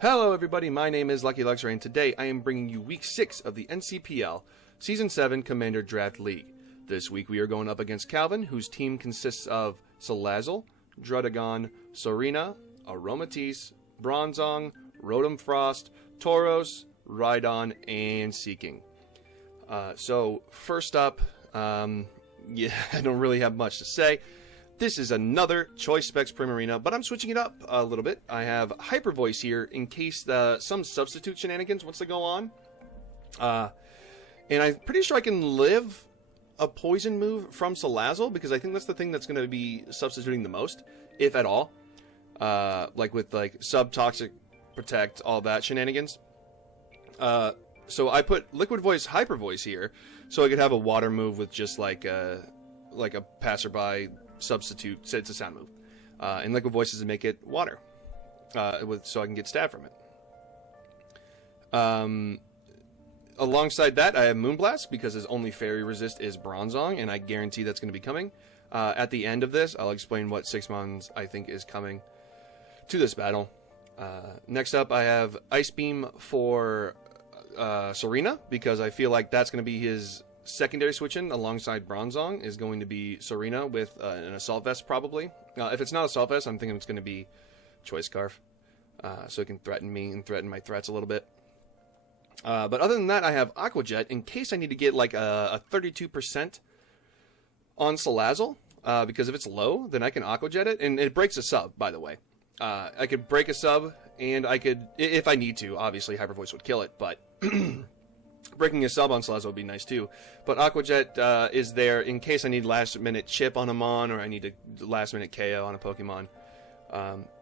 Hello everybody, my name is Lucky Luxray, and today I am bringing you Week 6 of the NCPL Season 7 Commander Draft League. This week we are going up against Calvin, whose team consists of Salazzle, Druddigon, Sorina, Aromatisse, Bronzong, Rotom Frost, Tauros, Rhydon, and Seeking. So first up, I don't really have much to say. This is another Choice Specs Primarina, but I'm switching it up a little bit. I have Hyper Voice here in case some substitute shenanigans wants to go on. And I'm pretty sure I can live a poison move from Salazzle, because I think that's the thing that's going to be substituting the most, if at all. Like with sub-toxic, protect, all that shenanigans. So I put Liquid Voice Hyper Voice here, so I could have a water move with just like a passerby substitute. It's a sound move, and Liquid Voices to make it water, so I can get stabbed from it. Alongside that, I have Moonblast, because his only fairy resist is Bronzong, and I guarantee that's going to be coming. At the end of this, I'll explain what 6 mons I think is coming to this battle. Next up, I have Ice Beam for Sorina, because I feel like that's going to be his secondary switch-in alongside Bronzong is going to be Sorina with an Assault Vest, probably. If it's not Assault Vest, I'm thinking it's going to be Choice Scarf, so it can threaten me and threaten my threats a little bit. But other than that, I have Aqua Jet in case I need to get like a 32% on Salazzle, because if it's low, then I can Aqua Jet it, and it breaks a sub, by the way. I could break a sub, and I could, if I need to, obviously Hyper Voice would kill it, but breaking a sub on Salazzle would be nice too. But Aqua Jet is there in case I need last minute chip on a mon, or I need a last minute KO on a Pokemon.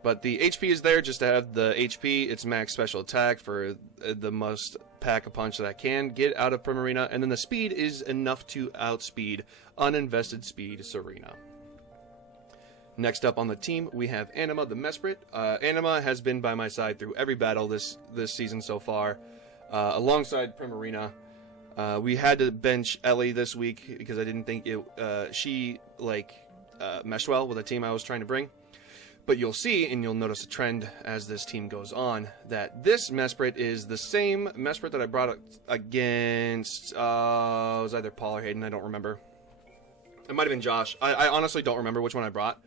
But the HP is there just to have the HP. It's max special attack for the most pack-a-punch that I can get out of Primarina, and then the speed is enough to outspeed uninvested speed Sorina. Next up on the team, we have Anima the Mesprit. Anima has been by my side through every battle this season so far, alongside Primarina. We had to bench Ellie this week because I didn't think she meshed well with the team I was trying to bring. But you'll see, and you'll notice a trend as this team goes on, that this Mesprit is the same Mesprit that I brought against, it was either Paul or Hayden, I don't remember. It might have been Josh. I honestly don't remember which one I brought,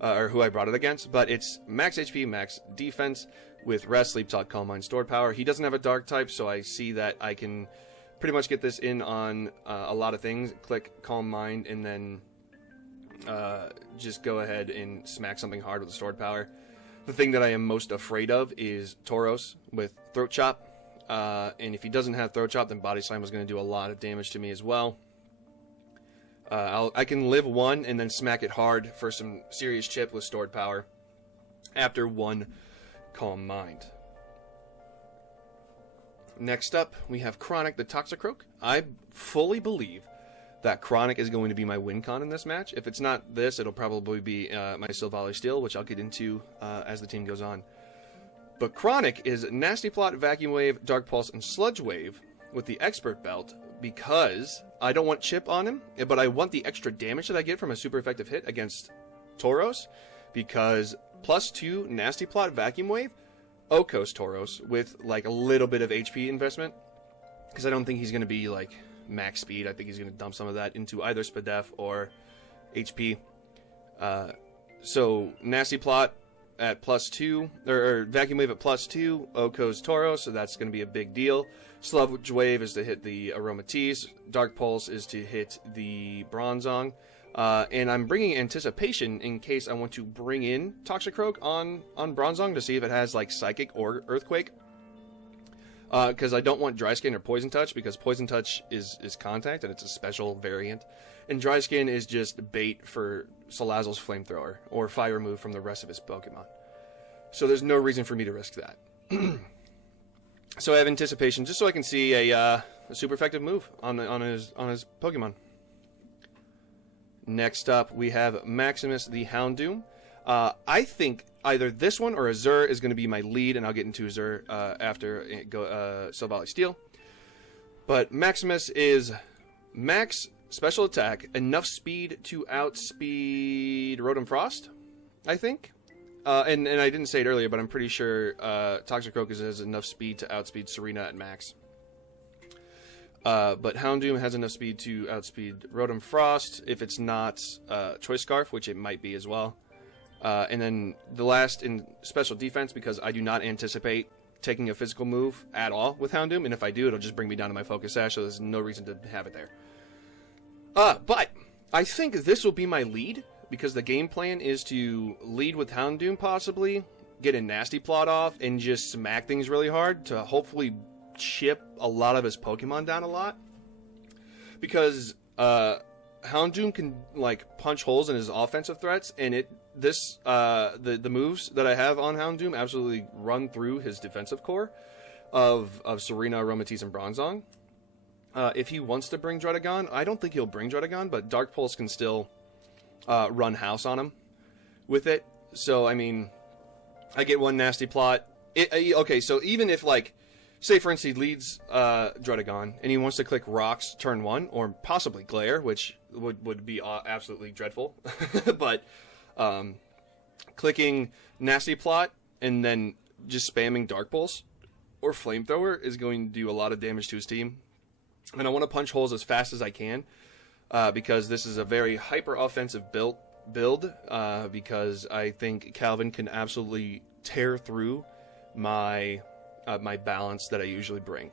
or who I brought it against, but it's max HP, max defense, with Rest, Sleep Talk, Calm Mind, Stored Power. He doesn't have a Dark type, so I see that I can pretty much get this in on a lot of things. Click Calm Mind, and then just go ahead and smack something hard with the Stored Power. The thing that I am most afraid of is Tauros with Throat Chop, and if he doesn't have Throat Chop, then Body Slam is going to do a lot of damage to me as well. I can live one and then smack it hard for some serious chip with Stored Power after one Calm Mind. Next up, we have Chronic the Toxicroak. I fully believe that Chronic is going to be my win con in this match. If it's not this, it'll probably be my Silvally Steel, which I'll get into as the team goes on. But Chronic is Nasty Plot, Vacuum Wave, Dark Pulse, and Sludge Wave with the Expert Belt, because I don't want chip on him, but I want the extra damage that I get from a super effective hit against Tauros, because +2 Nasty Plot, Vacuum Wave, Okos Tauros with like a little bit of HP investment, because I don't think he's going to be like max speed. I think he's going to dump some of that into either Spadef or HP. So Nasty Plot at +2, or Vacuum Wave at +2, Okos Tauros, so that's going to be a big deal. Sludge Wave is to hit the Aromatisse, Dark Pulse is to hit the Bronzong, and I'm bringing Anticipation in case I want to bring in Toxicroak on Bronzong to see if it has like Psychic or Earthquake. Because I don't want Dry Skin or Poison Touch, because Poison Touch is Contact, and it's a special variant. And Dry Skin is just bait for Salazzle's Flamethrower, or Fire move from the rest of his Pokemon. So there's no reason for me to risk that. So I have Anticipation, just so I can see a super effective move on his Pokemon. Next up, we have Maximus the Houndoom. I think either this one or Azure is going to be my lead, and I'll get into Azure after Silvally Steel. But Maximus is max special attack, enough speed to outspeed Rotom Frost, I think. and I didn't say it earlier, but I'm pretty sure Toxicroak has enough speed to outspeed Serena at max. But Houndoom has enough speed to outspeed Rotom Frost if it's not Choice Scarf, which it might be as well. And then the last in special defense, because I do not anticipate taking a physical move at all with Houndoom, and if I do, it'll just bring me down to my Focus Sash, so there's no reason to have it there. But I think this will be my lead, because the game plan is to lead with Houndoom possibly, get a Nasty Plot off, and just smack things really hard to hopefully chip a lot of his Pokemon down a lot. Because Houndoom can like punch holes in his offensive threats, and the moves that I have on Houndoom absolutely run through his defensive core of Serena, Aromatisse, and Bronzong. If he wants to bring Druddigon, I don't think he'll bring Druddigon, but Dark Pulse can still run house on him with it. So, I mean, I get one Nasty Plot. Okay, so even if, like, say, for instance, he leads Druddigon, and he wants to click Rocks turn 1, or possibly Glare, which would be absolutely dreadful. But clicking Nasty Plot and then just spamming Dark Pulse or Flamethrower is going to do a lot of damage to his team. And I want to punch holes as fast as I can, because this is a very hyper-offensive build, because I think Calvin can absolutely tear through my balance that I usually bring.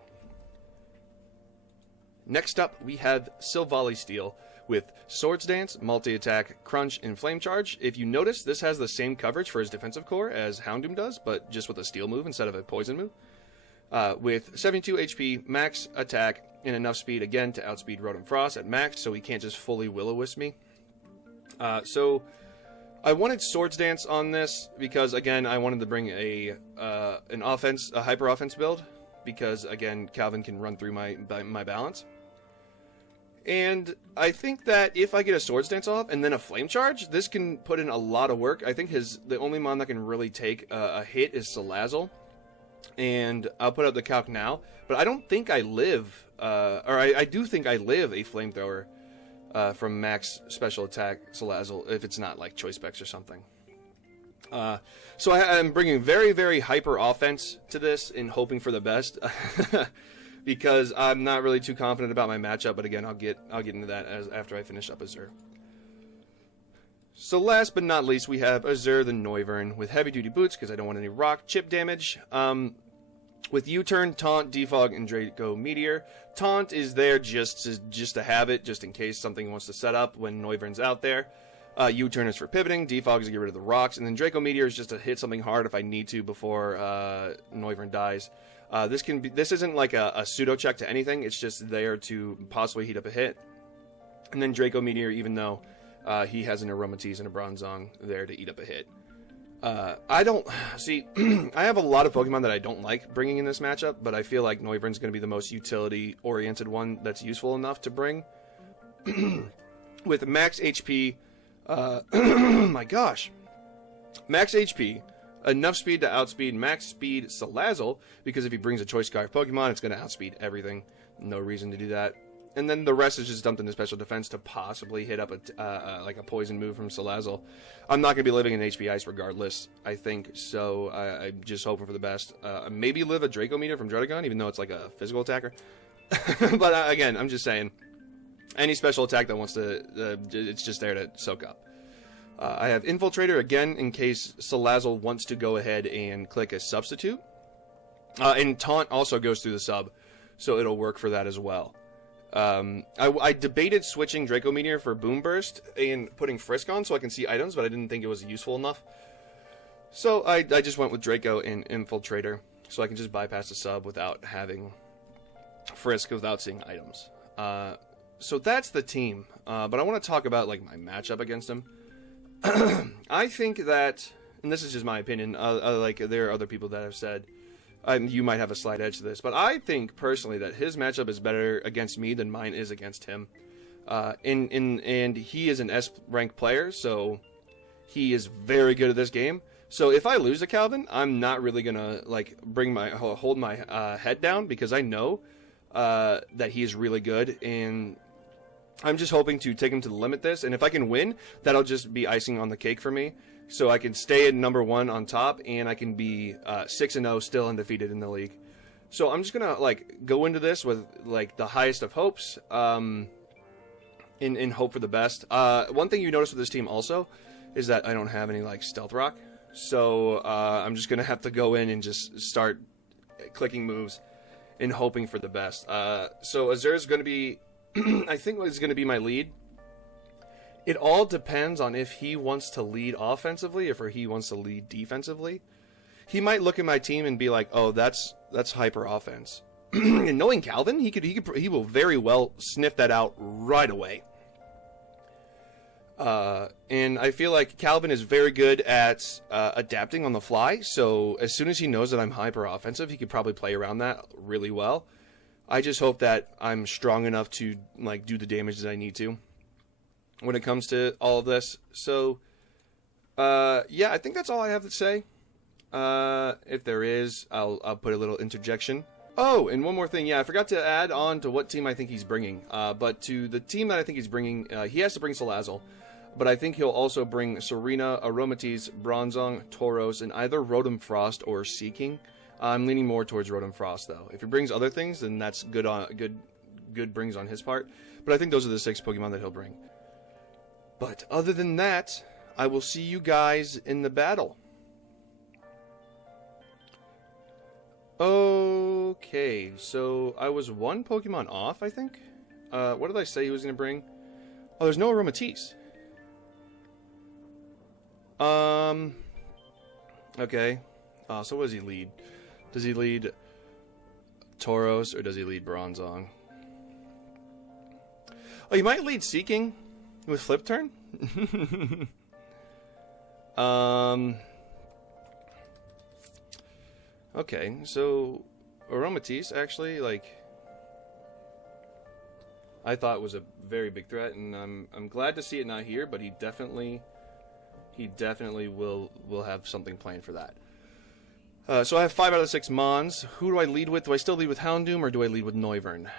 Next up, we have Silvally Steel with Swords Dance, Multi-Attack, Crunch, and Flame Charge. If you notice, this has the same coverage for his defensive core as Houndoom does, but just with a Steel move instead of a Poison move. With 72 HP, max attack, and enough speed again to outspeed Rotom Frost at max, so he can't just fully Will-O-Wisp me. So I wanted Swords Dance on this because, again, I wanted to bring a hyper offense build, because, again, Calvin can run through my balance. And I think that if I get a Swords Dance off and then a Flame Charge, this can put in a lot of work. I think the only mon that can really take a hit is Salazzle. And I'll put up the calc now, but I don't think I live, I do think I live a Flamethrower from max special attack Salazzle, if it's not like Choice Specs or something. So I'm bringing very, very hyper offense to this and hoping for the best, because I'm not really too confident about my matchup. But again, I'll get into that after I finish up Azure. So last but not least, we have Azure the Noivern with heavy duty boots, because I don't want any rock chip damage. With U-Turn, Taunt, Defog, and Draco Meteor. Taunt is there just to have it, just in case something wants to set up when Noivern's out there. U-Turn is for pivoting, Defog is to get rid of the rocks, and then Draco Meteor is just to hit something hard if I need to before Noivern dies. This isn't like a pseudo check to anything, it's just there to possibly heat up a hit. And then Draco Meteor, even though he has an Aromatisse and a Bronzong there to eat up a hit. I don't see. I have a lot of Pokemon that I don't like bringing in this matchup, but I feel like Noivern's going to be the most utility-oriented one that's useful enough to bring. With max HP, my gosh, max HP, enough speed to outspeed max speed Salazzle, because if he brings a Choice Scarf Pokemon, it's going to outspeed everything. No reason to do that. And then the rest is just dumped into special defense to possibly hit up like a poison move from Salazzle. I'm not going to be living in HP Ice regardless, I think, so I'm just hoping for the best. Maybe live a Draco Meteor from Druddigon, even though it's like a physical attacker. But again, I'm just saying, any special attack that wants to, it's just there to soak up. I have Infiltrator, again, in case Salazzle wants to go ahead and click a substitute. And Taunt also goes through the sub, so it'll work for that as well. I debated switching Draco Meteor for Boom Burst and putting Frisk on so I can see items, but I didn't think it was useful enough. So I just went with Draco and Infiltrator, so I can just bypass the sub without having Frisk without seeing items. So that's the team, but I want to talk about like my matchup against him. I think that, and this is just my opinion, like there are other people that have said, you might have a slight edge to this, but I think personally that his matchup is better against me than mine is against him. And he is an S rank player, so he is very good at this game. So if I lose to Calvin, I'm not really gonna like hold my head down, because I know that he is really good, and I'm just hoping to take him to the limit this. And if I can win, that'll just be icing on the cake for me. So I can stay at number 1 on top, and I can be 6-0, still undefeated in the league. So I'm just gonna like go into this with like the highest of hopes, in hope for the best. One thing you notice with this team also is that I don't have any like stealth rock, so I'm just gonna have to go in and just start clicking moves and hoping for the best. So Azur's gonna be, I think, is gonna be my lead. It all depends on if he wants to lead offensively or if he wants to lead defensively. He might look at my team and be like, "Oh, that's hyper offense." And knowing Calvin, he will very well sniff that out right away. And I feel like Calvin is very good at adapting on the fly. So as soon as he knows that I'm hyper offensive, he could probably play around that really well. I just hope that I'm strong enough to like do the damage that I need to when it comes to all of this. So yeah, I think that's all I have to say. If there is, I'll put a little interjection. Oh, and one more thing. Yeah, I forgot to add on to what team I think he's bringing. But to the team that I think he's bringing, he has to bring Salazzle. But I think he'll also bring Serena, Aromatisse, Bronzong, Tauros, and either Rotom Frost or Seeking. I'm leaning more towards Rotom Frost, though. If he brings other things, then that's good brings on his part. But I think those are the 6 Pokemon that he'll bring. But other than that, I will see you guys in the battle. Okay, so I was 1 Pokemon off, I think. What did I say he was going to bring? Oh, there's no Aromatisse. Okay. So what does he lead? Does he lead Tauros or does he lead Bronzong? Oh, he might lead Seeking with Flip Turn? Okay, so Aromatisse actually, like, I thought was a very big threat, and I'm glad to see it not here, but he definitely will have something planned for that. So I have 5 out of 6 Mons. Who do I lead with? Do I still lead with Houndoom, or do I lead with Noivern?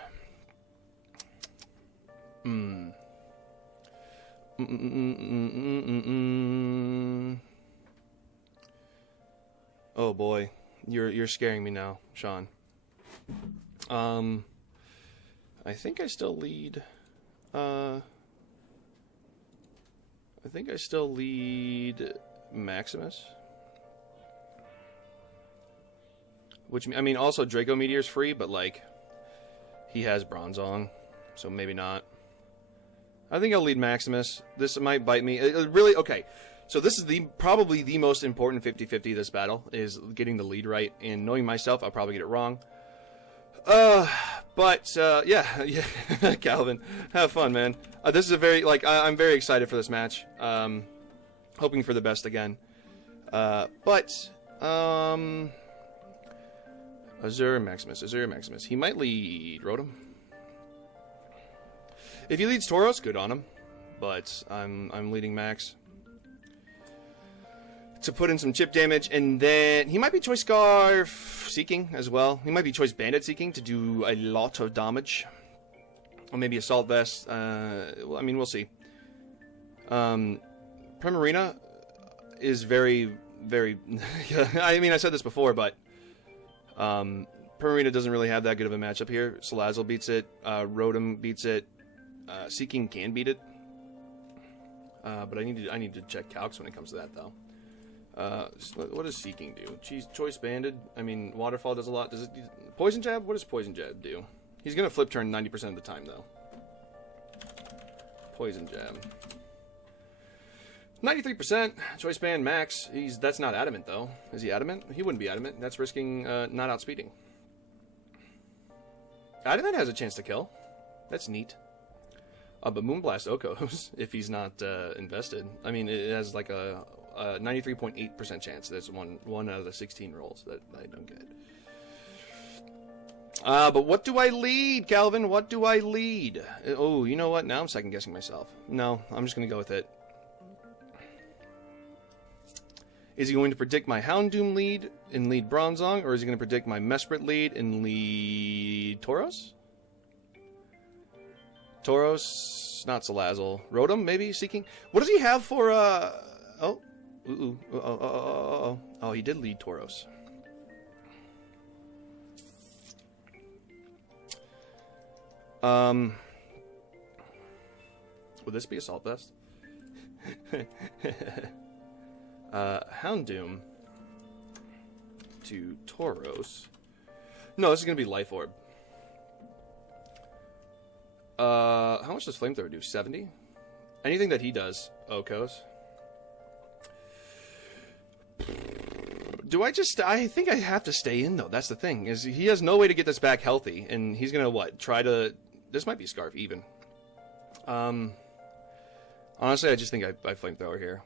Oh boy, you're scaring me now, Sean. I think I still lead. I think I still lead Maximus. Which, I mean, also Draco Meteor's free, but like, he has Bronzong, so maybe not. I think I'll lead Maximus. This might bite me. Really, okay. So this is probably the most important 50-50 this battle, is getting the lead right. And knowing myself, I'll probably get it wrong. But yeah, Calvin, have fun, man. This is a very, like, I'm very excited for this match. Hoping for the best again. Azure Maximus. He might lead Rotom. If he leads Tauros, good on him. But I'm leading Max to put in some chip damage, and then he might be Choice Scarf Seeking as well. He might be Choice Bandit Seeking to do a lot of damage, or maybe Assault Vest. Well, I mean, we'll see. Primarina is very, very. I mean, I said this before, but Primarina doesn't really have that good of a matchup here. Salazzle beats it. Rotom beats it. Seeking can beat it. But I need to check calcs when it comes to that, though. What does Seeking do? Choice Banded. I mean, Waterfall does a lot. Does it Poison Jab? What does Poison Jab do? He's gonna Flip Turn 90% of the time, though. Poison Jab. 93%. Choice Band Max. That's not Adamant, though. Is he Adamant? He wouldn't be Adamant. That's risking not outspeeding. Adamant has a chance to kill. That's neat. But Moonblast Okos, if he's not invested. I mean, it has like a 93.8% chance. That's one out of the 16 rolls that I don't get. But what do I lead, Calvin? What do I lead? Oh, you know what? Now I'm second guessing myself. No, I'm just going to go with it. Is he going to predict my Houndoom lead and lead Bronzong, or is he going to predict my Mesprit lead and lead Tauros? Tauros, not Salazzle. Rotom, maybe Seeking. What does he have for, oh, Ooh. Oh, he did lead Tauros. Would this be Assault Vest? Houndoom to Tauros. No, this is gonna be Life Orb. How much does Flamethrower do? 70? Anything that he does, Okos. Do I just... I think I have to stay in, though. That's the thing. Is he has no way to get this back healthy. And he's going to, what? Try to... This might be Scarf, even. Honestly, I just think I Flamethrower here.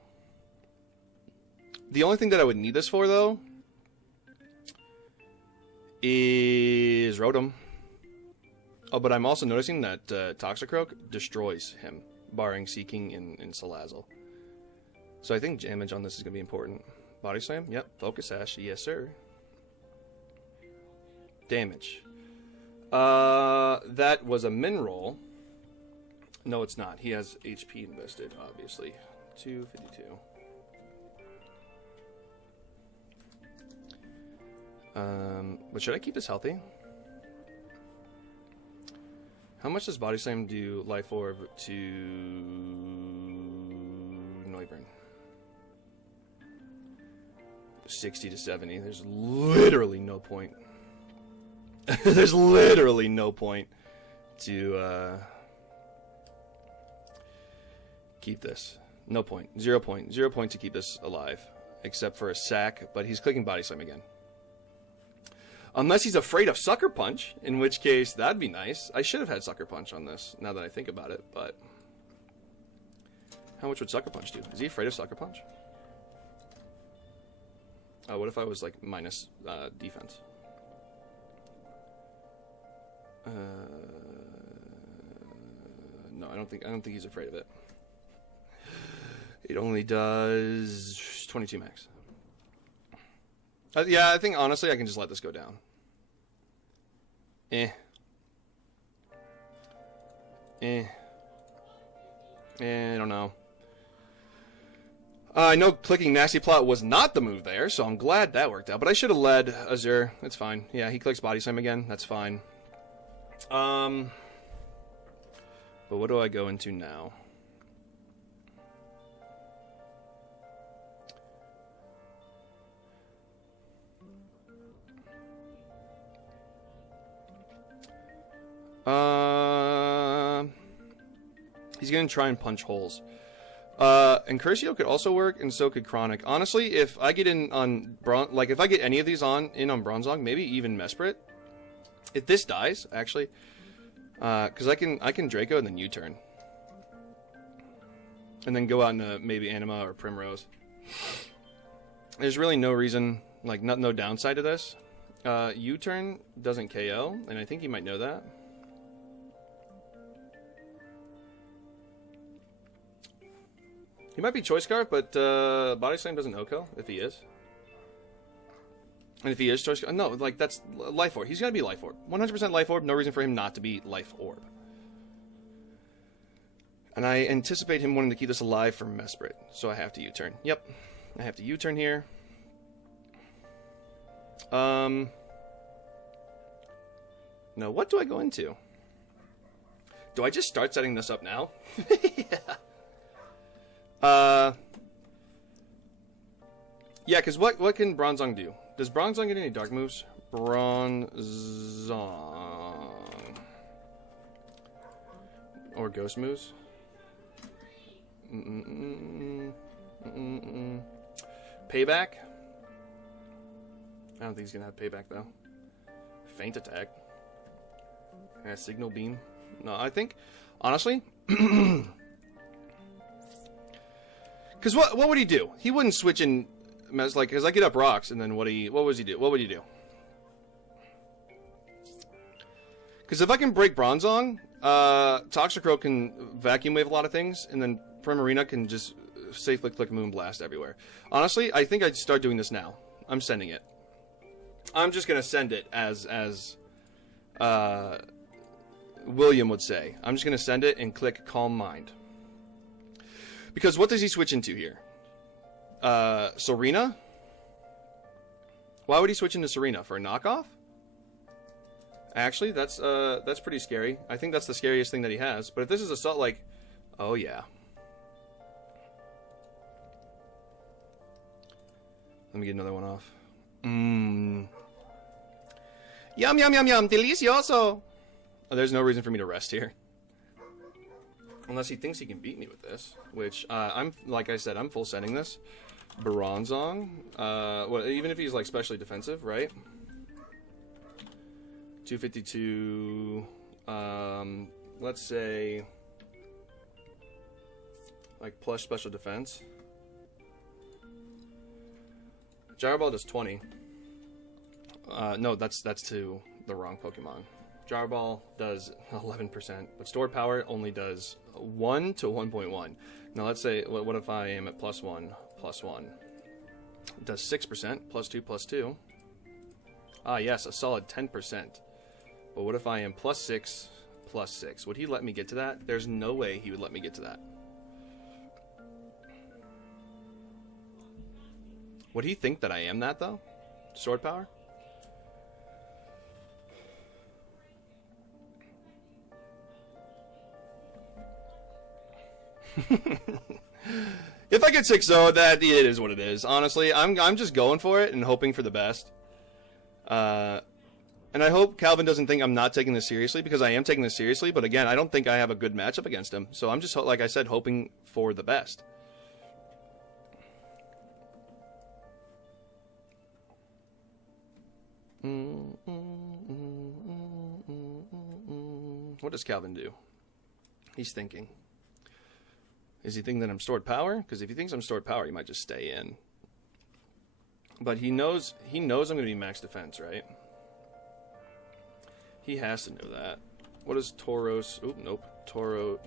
The only thing that I would need this for, though, is Rotom. Oh, but I'm also noticing that Toxicroak destroys him, barring Seeking and Salazzle. So I think damage on this is going to be important. Body Slam? Yep. Focus Sash? Yes, sir. Damage. That was a min roll. No, it's not. He has HP invested, obviously. 252. But should I keep this healthy? How much does Body Slam do Life Orb to Noivern? 60 to 70. There's literally no point. There's literally no point to keep this. No point. 0 point. 0 point to keep this alive. Except for a sack, but he's clicking Body Slam again. Unless he's afraid of Sucker Punch, in which case that'd be nice. I should have had Sucker Punch on this, now that I think about it, but... How much would Sucker Punch do? Is he afraid of Sucker Punch? What if I was, like, minus defense? No, I don't think he's afraid of it. It only does 22 max. Yeah, I think, honestly, I can just let this go down. I don't know. I know clicking Nasty Plot was not the move there, so I'm glad that worked out. But I should have led Azure. It's fine. Yeah, he clicks Body Slam again. That's fine. But what do I go into now? He's gonna try and punch holes. And Curcio could also work, and so could Chronic. Honestly, if I get in on if I get any of these on Bronzong, maybe even Mesprit. If this dies, actually, because I can Draco and then U-turn, and then go out into maybe Anima or Primrose. There's really no reason, like no downside to this. U-turn doesn't KO, and I think you might know that. He might be Choice Scarf, but Body Slam doesn't OHKO, if he is. And if he is Choice Scarf, no, like, that's Life Orb. He's going to be Life Orb. 100% Life Orb, no reason for him not to be Life Orb. And I anticipate him wanting to keep this alive for Mesprit, so I have to U-turn. Yep, I have to U-turn here. No, what do I go into? Do I just start setting this up now? Yeah. Yeah, because what can Bronzong do? Does Bronzong get any dark moves? Bronzong. Or ghost moves? Payback? I don't think he's going to have payback, though. Feint attack. Signal beam. No, I think, honestly... Because what would he do? He wouldn't switch in, like, because I get up rocks, and then what would he do? What would he do? Because if I can break Bronzong, Toxicroak can vacuum wave a lot of things, and then Primarina can just safely click Moonblast everywhere. Honestly, I think I'd start doing this now. I'm sending it. I'm just going to send it as William would say. I'm just going to send it and click Calm Mind. Because what does he switch into here? Serena? Why would he switch into Serena? For a knockoff? Actually, that's pretty scary. I think that's the scariest thing that he has. But if this is Assault, like... Oh, yeah. Let me get another one off. Mmm. Yum, yum, yum, yum. Delicioso. Oh, there's no reason for me to rest here. Unless he thinks he can beat me with this. Which, I'm, like I said, I'm full sending this. Bronzong. Well, even if he's, like, specially defensive, right? 252. Let's say... like, plus special defense. Gyro Ball does 20. No, that's to the wrong Pokemon. Gyro Ball does 11%, but Stored Power only does 1 to 1.1. Now let's say, what if I am at +1, +1? It does 6%, +2, +2. Ah, yes, a solid 10%. But what if I am +6, +6? Would he let me get to that? There's no way he would let me get to that. Would he think that I am that, though? Sword Power? If I get 6-0, that it is what it is. Honestly, I'm just going for it and hoping for the best. And I hope Calvin doesn't think I'm not taking this seriously, because I am taking this seriously. But again, I don't think I have a good matchup against him. So I'm just, like I said, hoping for the best. What does Calvin do? He's thinking. Is he thinking that I'm Stored Power? Because if he thinks I'm Stored Power, he might just stay in. But he knows I'm going to be max defense, right? He has to know that. What does Tauros... Oop, nope.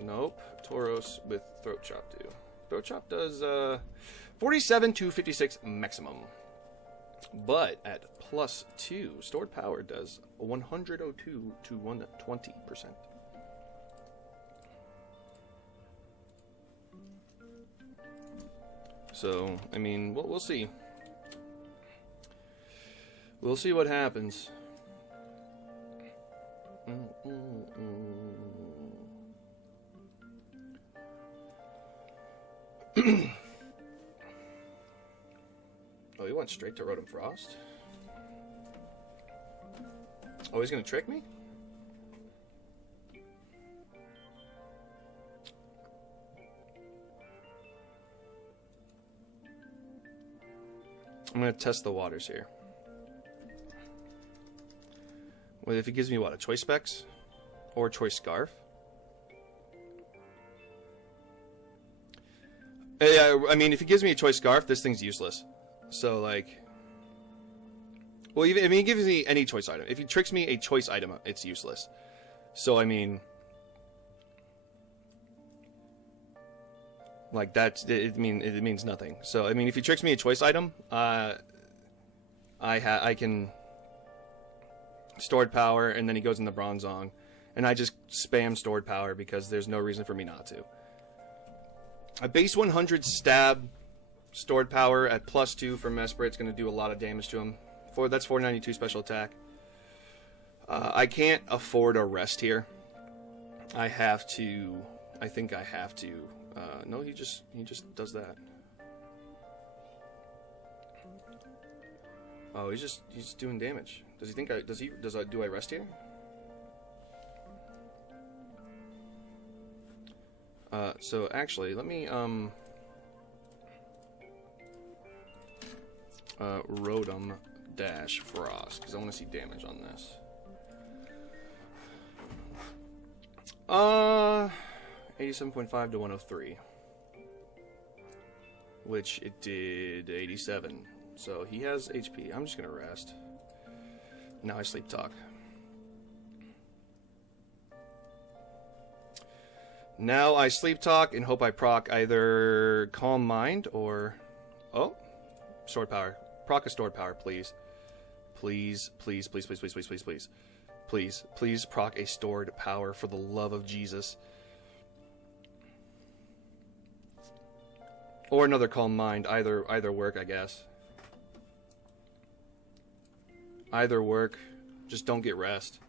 Nope. Tauros with Throat Chop do? Throat Chop does 47 to 56 maximum. But at +2, Stored Power does 102 to 120%. So, I mean, we'll see. We'll see what happens. Oh, he went straight to Rotom Frost? Oh, he's gonna trick me? I'm gonna test the waters here. Well, if he gives me, what, a Choice Specs? Or Choice Scarf? Yeah, I mean, if he gives me a Choice Scarf, this thing's useless. So, like... Well, even, I mean, he gives me any choice item. If he tricks me a choice item, it's useless. So, I mean... Like, that's... it means nothing. So, I mean, if he tricks me a choice item, I can... Stored Power, and then he goes in the Bronzong. And I just spam Stored Power because there's no reason for me not to. A base 100 stab... Stored Power at +2 for Mesprit. It's going to do a lot of damage to him. That's 492 special attack. I can't afford a rest here. I have to... I think I have to... no, he just does that. Oh, he's just doing damage. Does he think do I rest here? So actually, let me Rotom dash Frost, because I want to see damage on this. 87.5 to 103, which it did 87. So he has HP. I'm just gonna rest. Now I Sleep Talk. Now I Sleep Talk and hope I proc either Calm Mind or... Oh! Stored Power. Proc a Stored Power, please. Please, please, please, please, please, please, please, please. Please, please proc a Stored Power for the love of Jesus. Or another Calm Mind. Either work, I guess. Either work. Just don't get rest.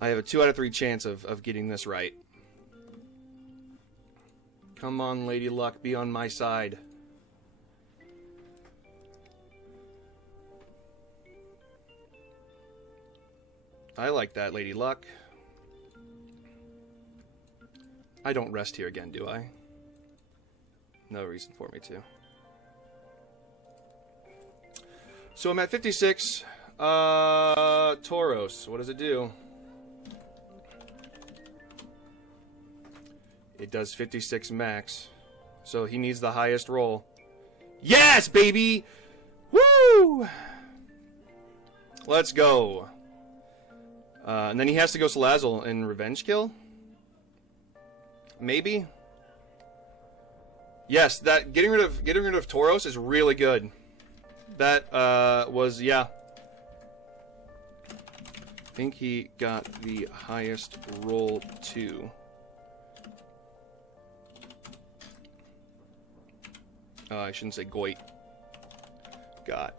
I have a 2 out of 3 chance of getting this right. Come on, Lady Luck, be on my side. I like that, Lady Luck. I don't rest here again, do I? No reason for me to. So I'm at 56. Tauros, what does it do? It does 56 max. So he needs the highest roll. Yes, baby! Woo! Let's go. And then he has to go Salazzle and Revenge Kill? Maybe? Yes, that getting rid of Tauros is really good. That was, yeah. I think he got the highest roll too. I shouldn't say Goit. Got.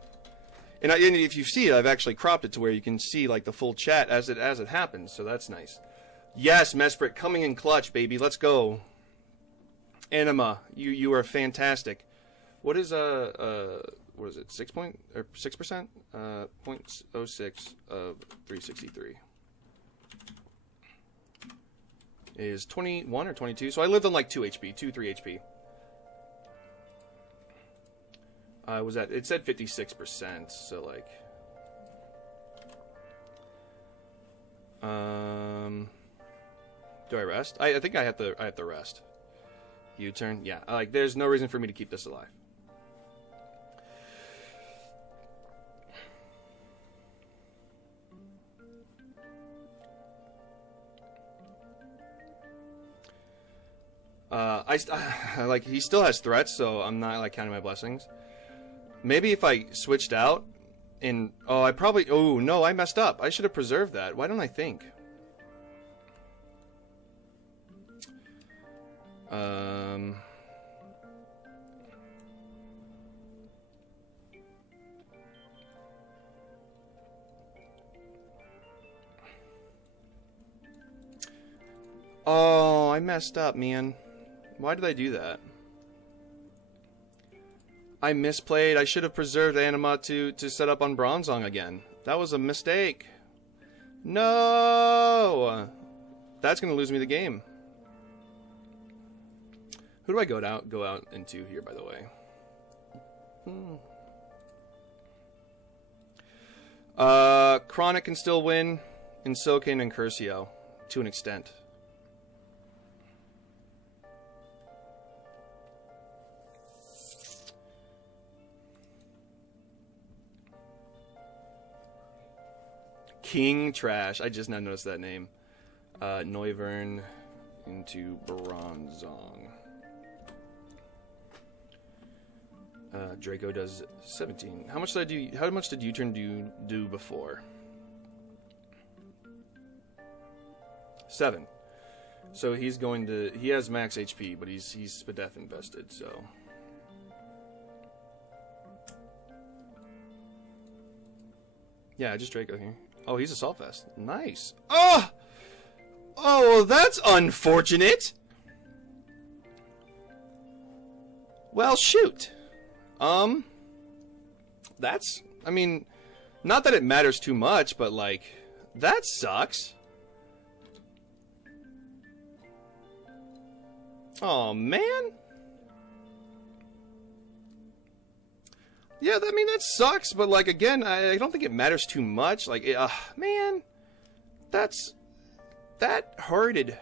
And if you see it, I've actually cropped it to where you can see like the full chat as it happens, so that's nice. Yes, Mesprit coming in clutch, baby. Let's go. Anima, you are fantastic. What is what is it? 6%? 0.06 of 363 is 21 or 22. So I lived on like 2 HP, 3 HP. Was at it said 56%, so like do I rest? I think I have to rest. U-turn? Yeah. Like there's no reason for me to keep this alive. Like he still has threats, so I'm not like counting my blessings. Maybe if I switched out and oh no, I messed up. I should have preserved that. Why don't I think? Oh, I messed up, man. Why did I do that? I misplayed. I should have preserved Anima to set up on Bronzong again. That was a mistake. No! That's going to lose me the game. Who do I go out into here, by the way? Chronic can still win, and so can Incursio, to an extent. King Trash. I just now noticed that name. Noivern into Bronzong. Draco does 17. How much did I do? How much did U-turn do before? 7. So he's going to. He has max HP, but he's Spadef invested. So. Yeah, just Draco here. Oh, he's Assault Vest. Nice. Oh! Oh, that's unfortunate! Well, shoot. That's... I mean, not that it matters too much, but, like, that sucks. Oh, man. Yeah, I mean, that sucks, but, like, again, I don't think it matters too much. Like, man, that hurted.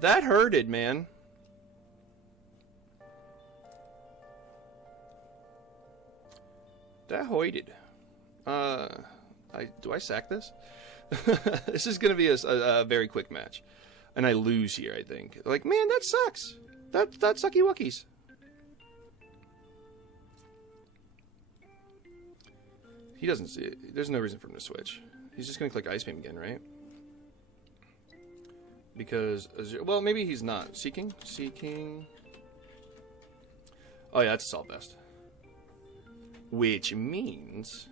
That hurted, man. That hoited. Do I sack this? This is going to be a very quick match. And I lose here, I think. Like, man, that sucks. That sucky wuckies. He doesn't see it. There's no reason for him to switch. He's just going to click Ice Beam again, right? because, well, maybe he's not. Seeking. Oh yeah, that's Assault Vest. Which means,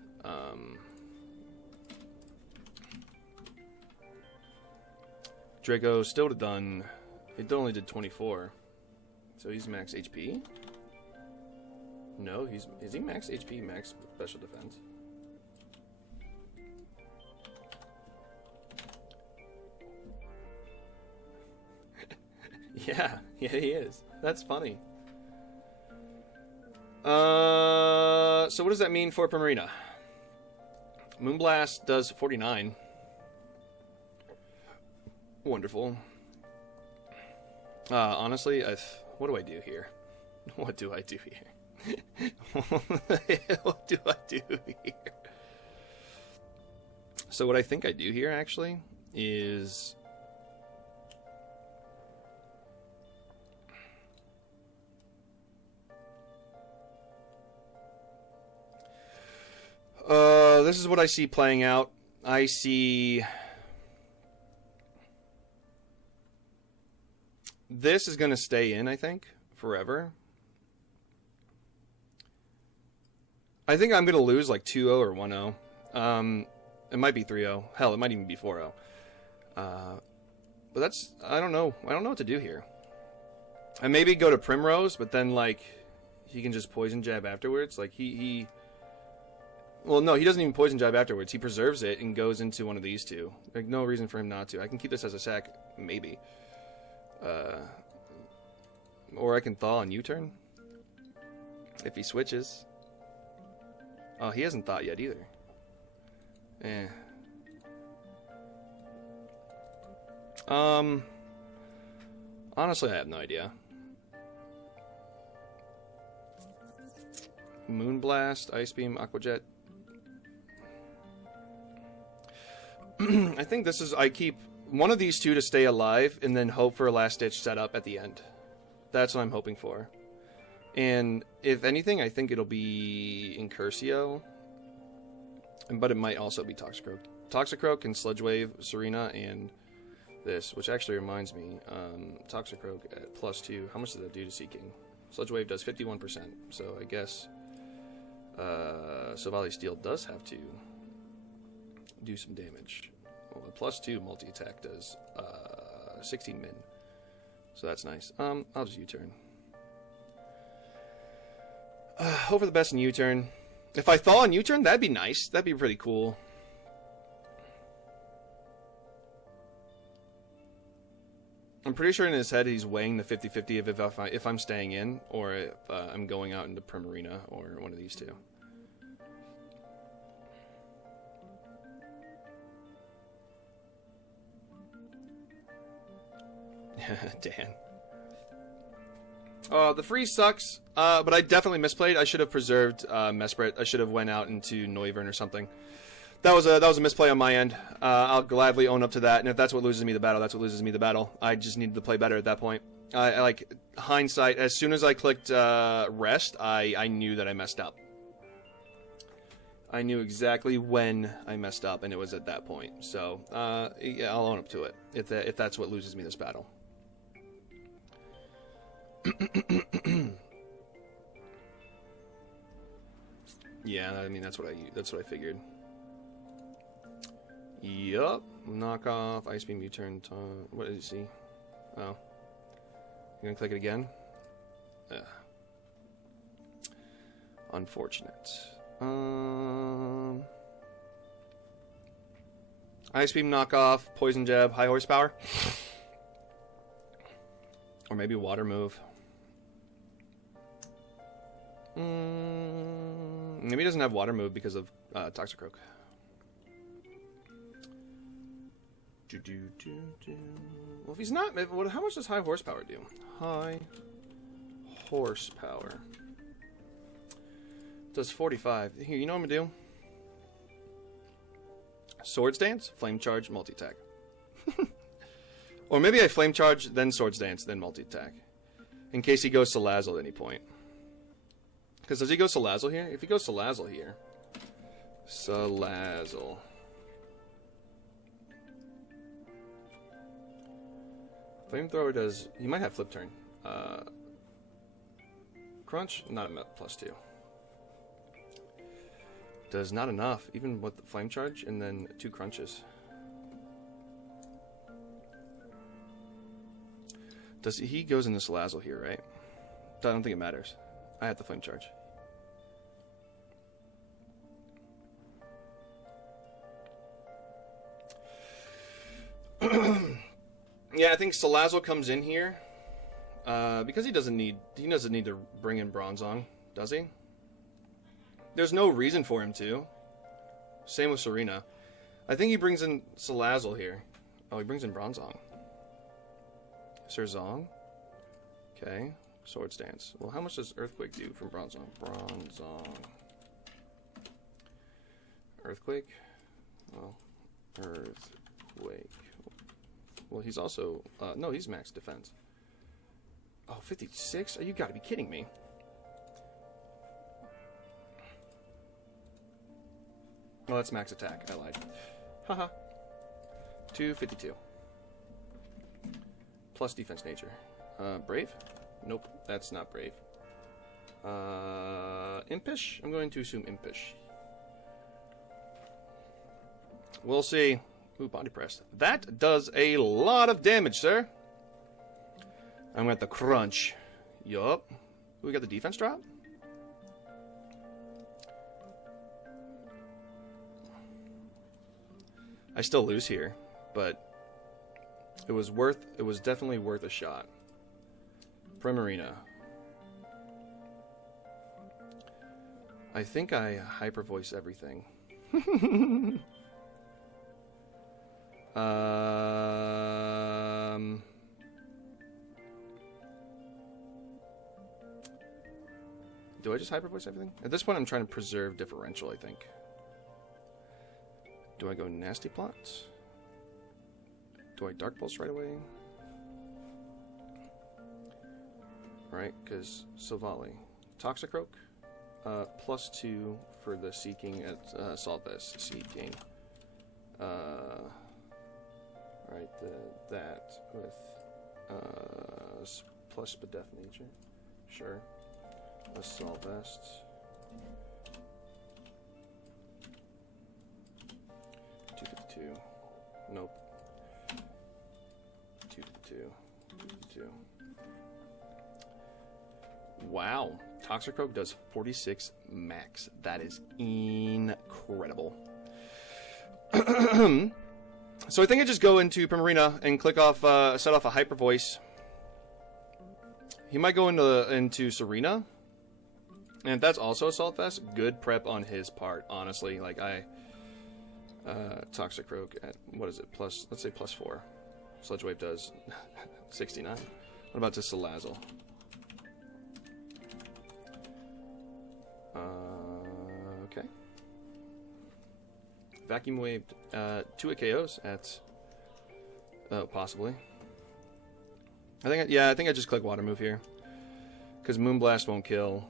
Draco still would have done, it only did 24. So he's max HP? No, is he max HP, max special defense? Yeah, he is. That's funny. So what does that mean for Primarina? Moonblast does 49. Wonderful. Honestly, what do I do here? What do I do here? What do I do here? So what I think I do here, actually, is... this is what I see playing out. I see... This is going to stay in, I think, forever. I think I'm going to lose like 2-0 or 1-0. It might be 3-0. Hell, it might even be 4-0. But that's... I don't know. I don't know what to do here. I maybe go to Primrose, but then, like, he can just Poison Jab afterwards. Like, he... Well, no, he doesn't even Poison Jab afterwards. He preserves it and goes into one of these two. Like, no reason for him not to. I can keep this as a sack, maybe. Or I can Thaw on U-turn. If he switches. Oh, he hasn't thought yet either. Eh. Honestly, I have no idea. Moonblast, Ice Beam, Aqua Jet. I think this is... I keep one of these two to stay alive and then hope for a last-ditch setup at the end. That's what I'm hoping for. And if anything, I think it'll be Incursio. But it might also be Toxicroak. Toxicroak and Sludge Wave, Serena, and this, which actually reminds me, Toxicroak at +2. How much does that do to Seeking? Sludge Wave does 51%, so I guess Silvally Steel does have to do some damage. Well, a +2 multi-attack does 16 min. So that's nice. I'll just U-turn. Hope for the best in U-turn. If I Thaw on U-turn, that'd be nice. That'd be pretty cool. I'm pretty sure in his head he's weighing the 50-50 of if I'm staying in or if I'm going out into Primarina or one of these two. Dan. The freeze sucks, but I definitely misplayed. I should have preserved Mesprit. I should have went out into Noivern or something. That was a misplay on my end. I'll gladly own up to that, and if that's what loses me the battle, that's what loses me the battle. I just needed to play better at that point. I like, hindsight, as soon as I clicked rest, I knew that I messed up. I knew exactly when I messed up, and it was at that point. So, yeah, I'll own up to it, if that's what loses me this battle. Yeah, I mean, that's what I figured. Yup. Knockoff, Ice Beam, U-turn, what did you see? Oh. You gonna click it again? Unfortunate. Ice Beam, knockoff, Poison Jab, high horsepower. Or maybe Water Move. Maybe he doesn't have Water Move because of Toxicroak. Well, if he's not, how much does high horsepower do? High horsepower does 45. Here, you know what I'm gonna do? Swords Dance, Flame Charge, multi-attack. Or maybe I Flame Charge, then Swords Dance, then multi-attack. In case he goes Salazzle at any point. Because does he go Salazzle here? If he goes Salazzle here... Salazzle. Flamethrower does... He might have flip turn. Crunch, not a +2. Does not enough, even with the flame charge, and then 2 crunches. Does he goes into Salazzle here, right? I don't think it matters. I have the flame charge. Yeah, I think Salazzle comes in here because he doesn't need to bring in Bronzong, does he? There's no reason for him to. Same with Serena. I think he brings in Salazzle here. Oh, he brings in Bronzong. Serzong. Okay. Sword Stance. Well, how much does Earthquake do from Bronzong? Bronzong. Earthquake? Well, Earthquake. Well, he's also... no, he's max defense. Oh, 56? Oh, you gotta be kidding me. Oh, that's max attack. I lied. Haha. 252. Plus defense nature. Brave? Nope, that's not brave. Impish? I'm going to assume Impish. We'll see. Ooh, body press. That does a lot of damage, sir. I'm at the crunch. Yup. We got the defense drop? I still lose here, but it was definitely worth a shot. Primarina. I think I hyper voice everything. Do I just hyper voice everything? At this point, I'm trying to preserve differential, I think. Do I go Nasty Plots? Do I Dark Pulse right away? Right, because Silvally. Toxicroak. +2 for the Seeking at Assault Vest. Seeking. Right, that with plus Def Nature. Sure. Assault Vest. Nope. 252. Wow. Toxicroak does 46 max. That is incredible. So I think I just go into Primarina and click off, set off a Hyper Voice. He might go into Serena. And if that's also Assault Vest, good prep on his part, honestly. Like, Toxicroak at, what is it, let's say +4. Sludge Wave does 69. What about this Salazzle? Okay. Vacuum Waved 2 KOs at, possibly. I think I just click Water Move here. Because Moonblast won't kill.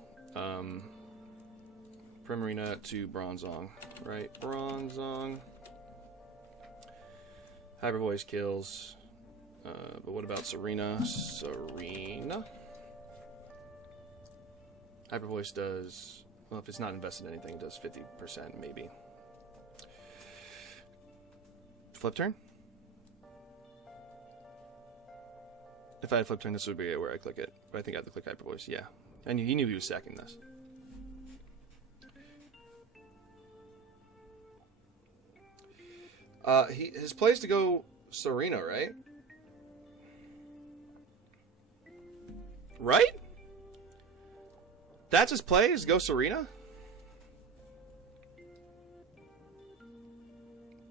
Primarina to Bronzong. Right, Bronzong. Hyper Voice kills. But what about Serena? Serena. Hyper Voice does... Well, if it's not invested in anything, it does 50% maybe. Flip turn? If I had flip turn, this would be where I click it. But I think I have to click Hyper Voice. Yeah. And he knew he was sacking this. His play is to go Serena, right? Right? That's his play, is go Serena?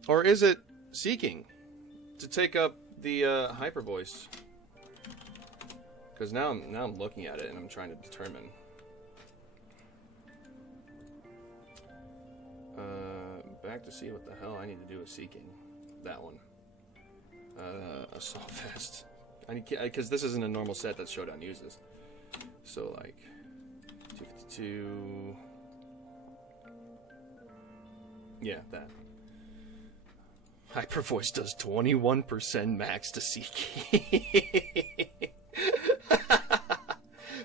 Or is it Seeking to take up the Hyper Voice? Because now I'm looking at it and I'm trying to determine. Back to see what the hell I need to do with Seeking. That one. Assault Vest. Because this isn't a normal set that Showdown uses. So, like, 252. Yeah, that. Hyper Voice does 21% max to Seek.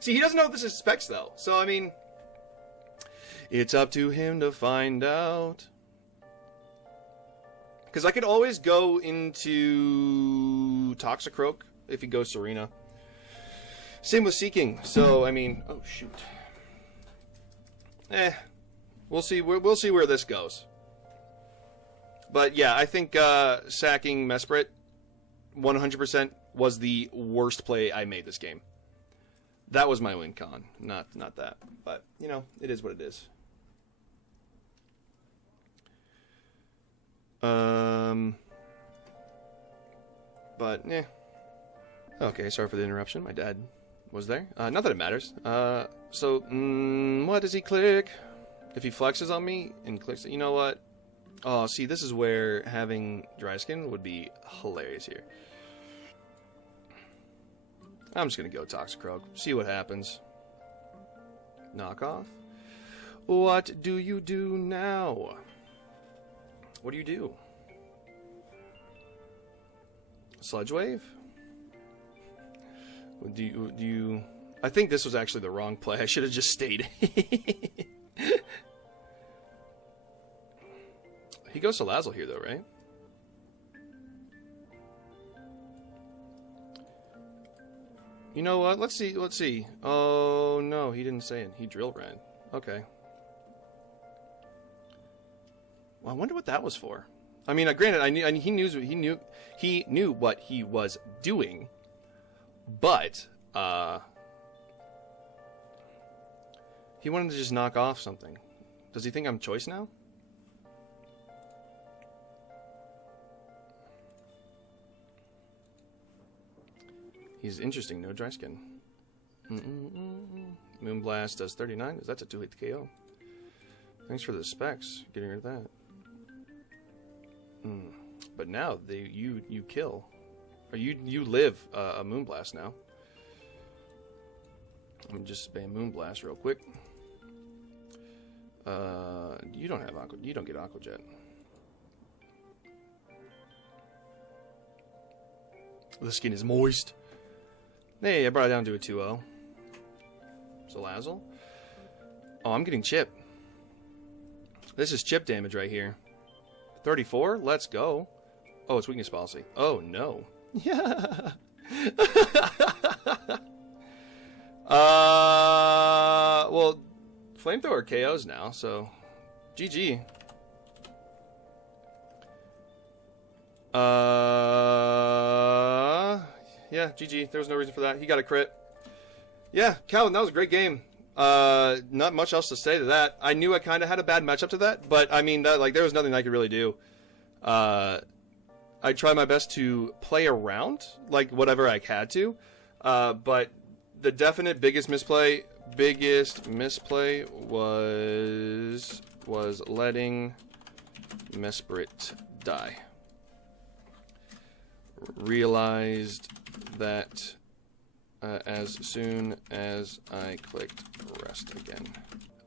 See, he doesn't know what this is specs, though. So, I mean, it's up to him to find out. Because I could always go into Toxicroak if he goes Serena. Same with Seeking. So, I mean, oh, shoot. We'll see. We'll see where this goes. But yeah, I think sacking Mesprit 100% was the worst play I made this game. That was my win con, not that. But you know, it is what it is. But yeah. Okay, sorry for the interruption. My dad was there. Not that it matters. So what does he click? If he flexes on me and clicks, you know what? Oh, see, this is where having dry skin would be hilarious here. I'm just gonna go Toxicroak. See what happens. Knock off. What do you do now? What do you do? Sludge Wave? Do you... I think this was actually the wrong play. I should have just stayed. He goes to Lazzle here, though, right? You know what? Let's see. Let's see. Oh, no. He didn't say it. He drill ran. Okay. Well, I wonder what that was for. I mean, granted, he knew what he was doing, but he wanted to just knock off something. Does he think I'm choice now? He's interesting, no dry skin. Moonblast does 39. That's a 2-hit KO. Thanks for the specs, getting rid of that. But now you kill, or you live a Moonblast now. I'm just spam Moonblast real quick. You don't have Aqua. You don't get Aqua Jet. The skin is moist. Hey, I brought it down to a 2-0. Salazzle. Oh, I'm getting chip. This is chip damage right here. 34? Let's go. Oh, it's weakness policy. Oh, no. Yeah. Well, Flamethrower KOs now, so GG. Yeah, GG. There was no reason for that. He got a crit. Yeah, Calvin, that was a great game. Not much else to say to that. I knew I kind of had a bad matchup to that, but I mean, there was nothing I could really do. I tried my best to play around, like, whatever I had to. But the definite biggest misplay was letting Mesprit die. Realized that as soon as I clicked rest again.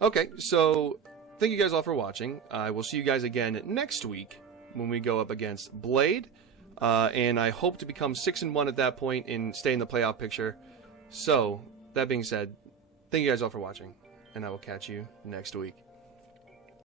Okay, so thank you guys all for watching. I will see you guys again next week when we go up against Blade. And I hope to become 6-1 at that point and stay in the playoff picture. So, that being said, thank you guys all for watching, and I will catch you next week.